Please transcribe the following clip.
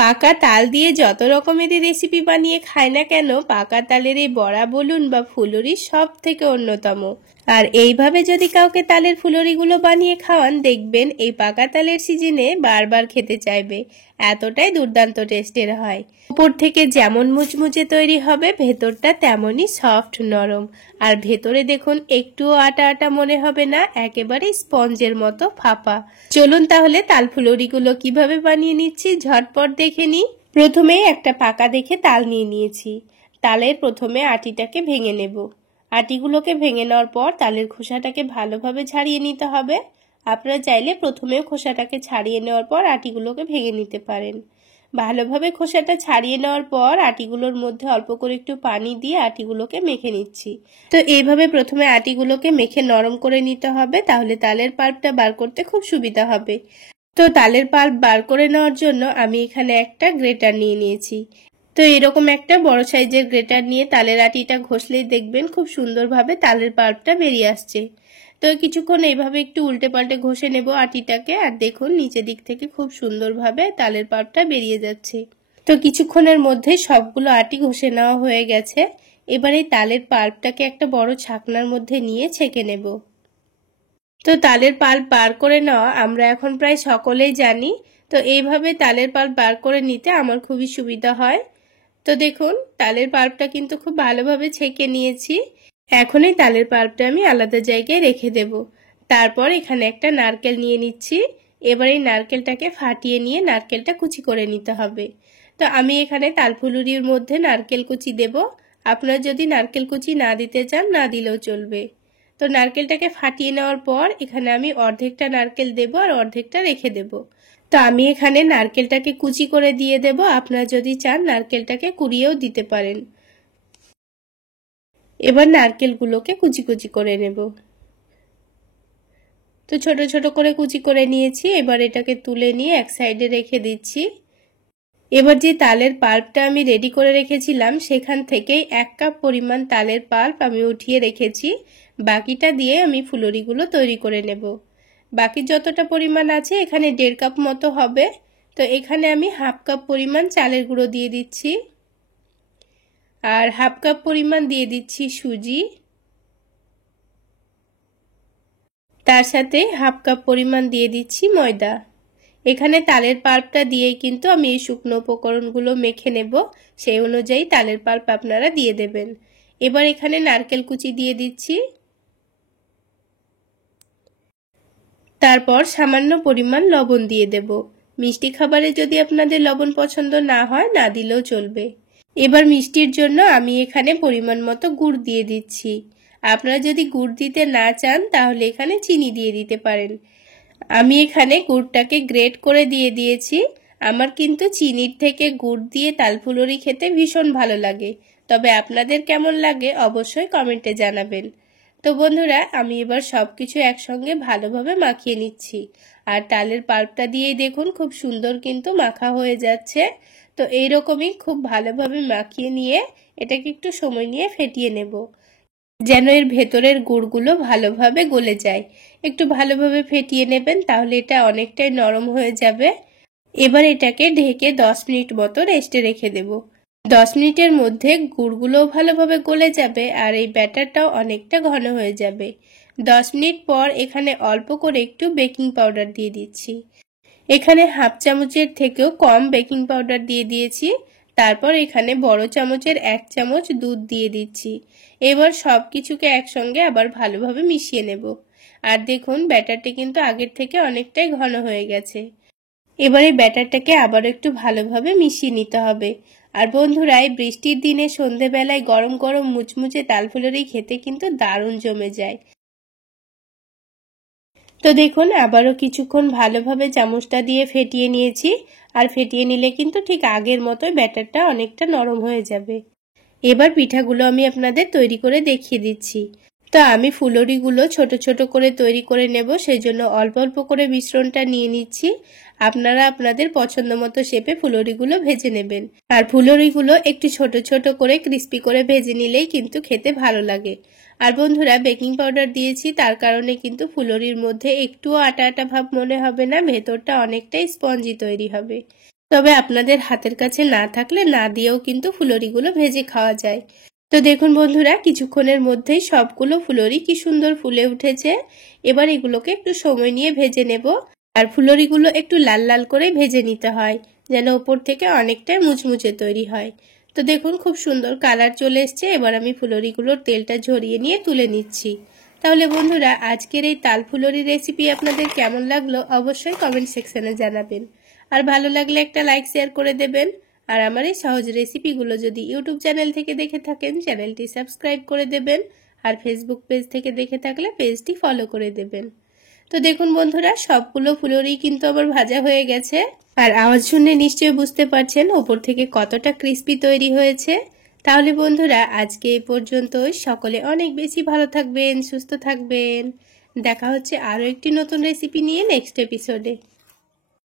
পাকা তাল দিয়ে যত রকমেরই রেসিপি বানিয়ে খায় না কেন, পাকা তালের এই বড়া বলুন বা ফুলুরি সব থেকে অন্যতম। আর এইভাবে যদি কাউকে তালের ফুলুরিগুলো বানিয়ে খাওয়ান, দেখবেন এই পাকা তালের সিজনে বারবার খেতে চাইবে, এতটাই দুর্দান্ত টেস্টের হয়। উপর থেকে যেমন মুচমুচে তৈরি হবে, ভেতরটা তেমনই সফট নরম। আর ভেতরে দেখুন একটুও আটা আটা মনে হবে না, একেবারে স্পঞ্জের মতো ফাঁপা। চলুন তাহলে তাল ফুলুরিগুলো কিভাবে বানিয়ে নিচ্ছি ঝটপট দেখে নিই। প্রথমেই একটা পাকা দেখে তাল নিয়ে নিয়েছি। তালের প্রথমে আটিটাকে ভেঙে নেব। আটিগুলোকে ভেঙে নেওয়ার পর তালের খোসাটাকে ভালোভাবে ছাড়িয়ে নিতে হবে। আপনারা চাইলে প্রথমেও খোসাটাকে ছাড়িয়ে নেওয়ার পর আটিগুলোকে ভেঙে নিতে পারেন। ভালোভাবে খোসাটা ছাড়িয়ে নেওয়ার পর আটিগুলোর মধ্যে অল্প করে একটু পানি দিয়ে আটিগুলোকে মেখে নিচ্ছি। তো এইভাবে প্রথমে আটিগুলোকে মেখে নরম করে নিতে হবে, তাহলে তালের পাল্পটা বার করতে খুব সুবিধা হবে। তো তালের পাল্প বার করে নেওয়ার জন্য আমি এখানে একটা গ্রেটার নিয়ে নিয়েছি। তো এরকম একটা বড় সাইজের গ্রেটার নিয়ে তালের আটিটা ঘষলেই দেখবেন খুব সুন্দরভাবে তালের পাল্পটা বেরিয়ে আসছে। তো কিছুক্ষণ এইভাবে একটু উল্টে পাল্টে ঘষে নেব আটিটাকে, আর দেখুন নিচের দিক থেকে খুব সুন্দরভাবে তালের পাল্পটা বেরিয়ে যাচ্ছে। তো কিছুক্ষণের মধ্যে সবগুলো আটি ঘষে নেওয়া হয়ে গেছে। এবার এই তালের পাল্পটাকে একটা বড় ছাকনার মধ্যে নিয়ে ছেঁকে নেব। তো তালের পাল্প বার করে নেওয়া আমরা এখন প্রায় সকলেই জানি। তো এইভাবে তালের পাল্প বার করে নিতে আমার খুবই সুবিধা হয়। তো দেখুন তালের পাল্পটা কিন্তু খুব ভালোভাবে ছেঁকে নিয়েছি। এখন এই তালের পাল্পটা আমি আলাদা জায়গায় রেখে দেব। তারপর এখানে একটা নারকেল নিয়ে নিচ্ছি। এবার এই নারকেলটাকে ফাটিয়ে নিয়ে নারকেলটা কুচি করে নিতে হবে। তো আমি এখানে তালফুলুরির মধ্যে নারকেল কুচি দেব। আপনারা যদি নারকেল কুচি না দিতে চান, না দিলেও চলবে। তো নারকেলটাকে ফাটিয়ে নেওয়ার পর এখানে আমি অর্ধেকটা নারকেল দেব আর অর্ধেকটা রেখে দেব। তো আমি এখানে নারকেলটাকে কুচি করে দিয়ে দেব। আপনারা যদি চান নারকেলটাকে কুড়িয়েও দিতে পারেন। এবার নারকেলগুলোকে কুচি কুচি করে নেব। তো ছোট ছোট করে কুচি করে নিয়েছি। এবার এটাকে তুলে নিয়ে এক সাইডে রেখে দিচ্ছি। এবার যে তালের পাল্পটা আমি রেডি করে রেখেছিলাম, সেখান থেকেই 1 কাপ পরিমাণ তালের পাল্প আমি উঠিয়ে রেখেছি। বাকিটা দিয়ে আমি ফুলুরিগুলো তৈরি করে নেব। বাকি যতটা পরিমাণ আছে এখানে 1.5 কাপ মতো হবে। তো এখানে আমি 1/2 কাপ পরিমাণ চালের গুঁড়ো দিয়ে দিচ্ছি, আর 1/2 কাপ পরিমাণ দিয়ে দিচ্ছি সুজি। তার সাথে 1/2 কাপ পরিমাণ দিয়ে দিচ্ছি ময়দা। এখানে তালের পাল্পটা দিয়েই কিন্তু আমি এই শুকনো উপকরণগুলো মেখে নেব, সেই অনুযায়ী তালের পাল্প আপনারা দিয়ে দেবেন। এবার এখানে নারকেল কুচি দিয়ে দিচ্ছি। তারপর সামান্য পরিমাণ লবণ দিয়ে দেব। মিষ্টি খাবারে যদি আপনাদের লবণ পছন্দ না হয়, না দিলেও চলবে। এবার মিষ্টির জন্য আমি এখানে পরিমাণ মতো গুড় দিয়ে দিচ্ছি। আপনারা যদি গুড় দিতে না চান, তাহলে এখানে চিনি দিয়ে দিতে পারেন। আমি এখানে গুড়টাকে গ্রেট করে দিয়ে দিয়েছি। আমার কিন্তু চিনির থেকে গুড় দিয়ে তালফুলুরি খেতে ভীষণ ভালো লাগে। তবে আপনাদের কেমন লাগে অবশ্যই কমেন্টে জানাবেন। তো বন্ধুরা, আমি এবার সবকিছু একসঙ্গে ভালোভাবে মাখিয়ে নিচ্ছি। আর তালের পাল্পটা দিয়েই দেখুন খুব সুন্দর কিন্তু মাখা হয়ে যাচ্ছে। তো এইরকমই খুব ভালোভাবে মাখিয়ে নিয়ে এটাকে একটু সময় নিয়ে ফেটিয়ে নেব, যেন এর ভেতরের গুড়গুলো ভালোভাবে গলে যায়। একটু ভালোভাবে ফেটিয়ে নেবেন, তাহলে এটা অনেকটাই নরম হয়ে যাবে। এবার এটাকে ঢেকে 10 মিনিট মতো রেস্টে রেখে দেব। 10 মিনিটের মধ্যে গুড়গুলোও ভালোভাবে গলে যাবে আর এই ব্যাটারটাও অনেকটা ঘন হয়ে যাবে। 10 মিনিট পর এখানে অল্প করে একটু বেকিং পাউডার দিয়ে দিচ্ছি। এখানে 1/2 চামচের থেকেও কম বেকিং পাউডার দিয়ে দিয়েছি। তারপর এখানে বড় চামচের 1 চামচ দুধ দিয়ে দিচ্ছি। এবার সব কিছুকে একসঙ্গে আবার ভালোভাবে মিশিয়ে নেব। আর দেখুন ব্যাটারটি কিন্তু আগের থেকে অনেকটাই ঘন হয়ে গেছে। এবার এই ব্যাটারটাকে আবার একটু ভালোভাবে মিশিয়ে নিতে হবে। আর বন্ধুরা, এই বৃষ্টির দিনে সন্ধেবেলায় গরম গরম মুচমুচে তালফুলুরি খেতে কিন্তু দারুণ জমে যায়। তো দেখুন আবারও কিছুক্ষণ ভালোভাবে চামচটা দিয়ে ফেটিয়ে নিয়েছি। আর ফেটিয়ে নিলে কিন্তু ঠিক আগের মতোই ব্যাটারটা অনেকটা নরম হয়ে যাবে। এবার পিঠাগুলো আমি আপনাদের তৈরি করে দেখিয়ে দিচ্ছি। তো আমি ফুলুরিগুলো ছোট ছোট করে তৈরি করে নেব, সেই জন্য অল্প অল্প করে মিশ্রণটা নিয়ে নিচ্ছি। আপনারা আপনাদের পছন্দ মতো শেপে ফুলুরিগুলো ভেজে নেবেন। আর ফুলুরিগুলো একটু ছোট ছোট করে ক্রিস্পি করে ভেজে নিলেই কিন্তু খেতে ভালো লাগে। আর বন্ধুরা, বেকিং পাউডার দিয়েছি, তার কারণে কিন্তু ফুলুরির মধ্যে একটুও আটা আটা ভাব মনে হবে না, ভেতরটা অনেকটাই স্পঞ্জি তৈরি হবে। তবে আপনাদের হাতের কাছে না থাকলে না দিয়েও কিন্তু ফুলরিগুলো ভেজে খাওয়া যায়। তো দেখুন বন্ধুরা, কিছুক্ষণের মধ্যেই সবগুলো ফুলরি কি সুন্দর ফুলে উঠেছে। এবার এগুলোকে একটু সময় নিয়ে ভেজে নেব। আর ফুলরিগুলো একটু লাল লাল করে ভেজে নিতে হয়, যেন ওপর থেকে অনেকটাই মুচমুচে তৈরি হয়। তো দেখুন খুব সুন্দর কালার চলে এসছে। এবার আমি ফুলরিগুলোর তেলটা ঝরিয়ে নিয়ে তুলে নিচ্ছি। তাহলে বন্ধুরা, আজকের এই তাল ফুলরি রেসিপি আপনাদের কেমন লাগলো অবশ্যই কমেন্ট সেকশনে জানাবেন। আর ভালো লাগলে একটা লাইক শেয়ার করে দেবেন। আর আমার এই সহজ রেসিপিগুলো যদি ইউটিউব চ্যানেল থেকে দেখে থাকেন, চ্যানেলটি সাবস্ক্রাইব করে দেবেন। আর ফেসবুক পেজ থেকে দেখে থাকলে পেজটি ফলো করে দেবেন। তো দেখুন বন্ধুরা, সবগুলো ফুলরি কিন্তু আমার ভাজা হয়ে গেছে। আর আওয়াজ শুনে নিশ্চয়ই বুঝতে পারছেন ওপর থেকে কতটা ক্রিস্পি তৈরি হয়েছে। তাহলে বন্ধুরা, আজকে এই পর্যন্তই। সকলে অনেক বেশি ভালো থাকবেন, সুস্থ থাকবেন। দেখা হচ্ছে আরও একটি নতুন রেসিপি নিয়ে নেক্সট এপিসোডে।